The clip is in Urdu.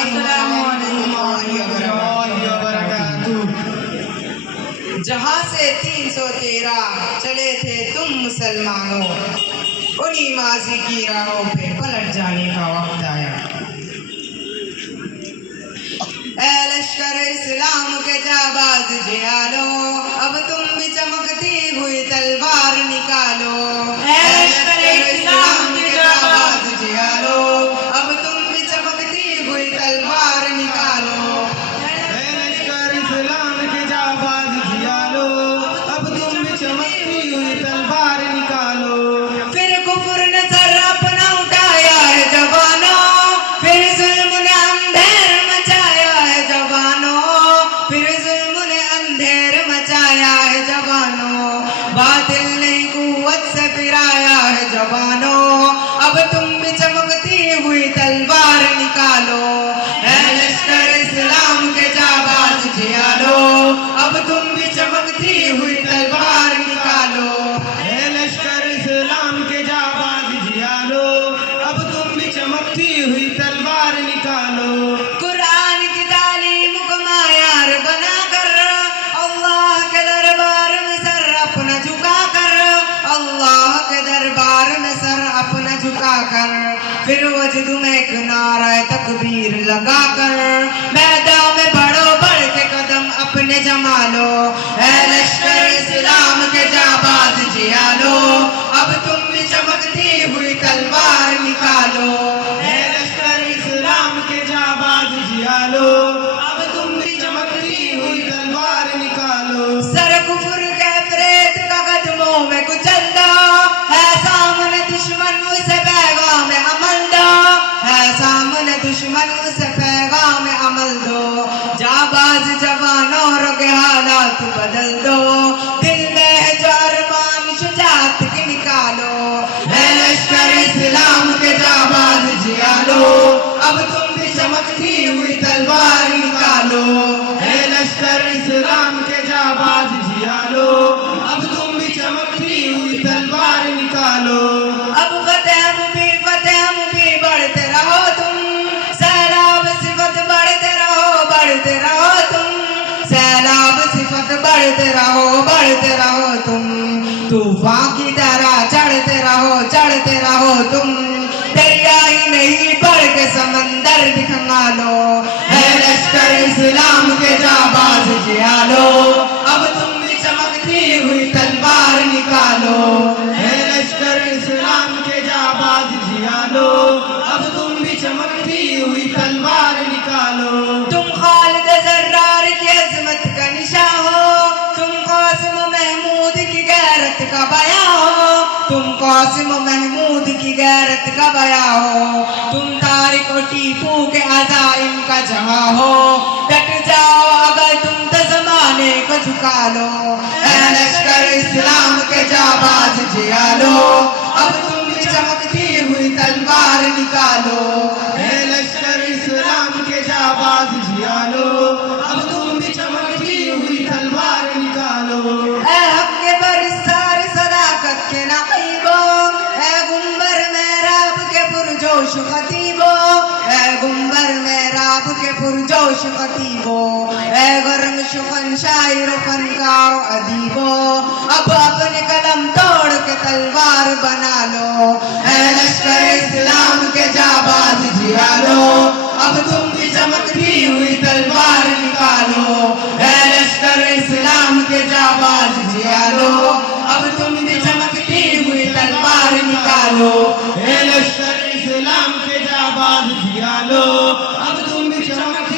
السلام علیکم ورحمۃ اللہ وبرکاتہ۔ جہاں سے 313 چلے تھے تم مسلمانوں، انہی ماضی کی راہوں پہ پلٹ جانے کا وقت آیا۔ اے لشکر اسلام کے جاباز جیالو، اب تم بھی چمکتی ہوئی تلوار نکالو۔ اے لشکر اسلام کے جاباز جیالو، اب تم بھی چمکتی ہوئی تلوار نکالو۔ اے لشکر اسلام کے جاباز جیالو، اب تم بھی چمکتی ہوئی تلوار نکالو۔ پھر کفر نے سر اپنا اٹھایا ہے جوانوں، پھر ظلم نے اندھیر مچایا ہے جوانوں، پھر ظلم نے اندھیر مچایا ہے جوانوں، باطل نے قوت سے پھرایا ہے جوانوں، اب تم بھی چمکتی ہوئی تلوار نکالو۔ اے لشکر اسلام کے جاباز جیالو، اب تم بھی چمکتی ہوئی تلوار نکالو۔ اے لشکر اسلام کے جاباز جیالو، اب تم بھی چمکتی ہوئی تلوار نکالو۔ قرآن کی تعلیم کو معیار بنا کر، اللہ کے دربار میں سر اپنا جھکا کر، اللہ کے دربار میں سر اپنا جھکا کر، پھر وجد میں ایک نعرہ تکبیر لگا کر، میدان میں بڑھو بڑھ کے قدم اپنے جما لو۔ اے لشکر اسلام کے جاباز جیالو، اب تم بھی چمکتی ہوئی تلوار نکالو۔ اے لشکر اسلام کے جاباز جیالو، اب تم بھی چمکتی ہوئی تلوار نکالو۔ سر کفر کے پریت کا قدموں میں کچل دو، ہے سامنے دشمن اسے پیغام عمل دو، ہے سامنے دشمن اسے پیغام عمل دو، جاباز جوانوں کے حالات بدل دو، دل میں ہے جو ارمان شجاعت کی نکالو۔ اے لشکر اسلام کے جاباز جیالو، اب تم بھی چمکتی ہوئی تلوار نکالو۔ اے لشکر اسلام کے جاباز جیالو، اب تم بھی چمکتی ہوئی تلوار نکالو۔ اب فتح بھی بڑھتے رہو تم، سیلاب صفت بڑھتے رہو تم، سیلاب صفت بڑھتے رہو تم، طوفان کی طرح چڑھتے رہو تم، دریا ہی نہیں بڑھ کے سمندر بھی کھنگالو۔ اے لشکر اسلام کے جاباز جیالو، اب تم بھی چمکتی ہوئی تلوار نکالو۔ اے لشکر اسلام کے جاباز جیالو، اب تم بھی چمکتی ہوئی تلوار نکالو۔ تم خالد زرار کی عظمت کا نشاں ہو، تم قاسم محمود کی غیرت کا بیاں ہو، تم قاسم محمود کی غیرت کا بیاں ہو، تم طارق و ٹیپو کے عزائم کا جہاں ہو، ڈٹ جاؤ اگر تم تو زمانے کو جھکا لو۔ اے لشکر اسلام کے جاباز جیالو، اب تم بھی چمکتی ہوئی تلوار نکالو۔ اے لشکر اسلام کے جاباز جیالو، اب تم بھی چمکتی ہوئی تلوار نکالو۔ اے حق کے برسار صداقت کے نقیبو، اے گنبر محراب کے پرجوش خطیبو، اے گنبر محراب کے پرجوش خطیبو، اے گرم شفن شاعر و فنکار و ادیبو، اب اپنے قلم توڑ کے تلوار بنا لو۔ اے لشکر اسلام کے جاباز جیالو، اب تم بھی چمکتی ہوئی تلوار نکالو۔ اے لشکر اسلام کے جاباز جیالو، اب تم بھی چمکتی ہوئی تلوار نکالو۔ اے لشکر اسلام کے جاباز جیالو، اب تم بھی چمکتی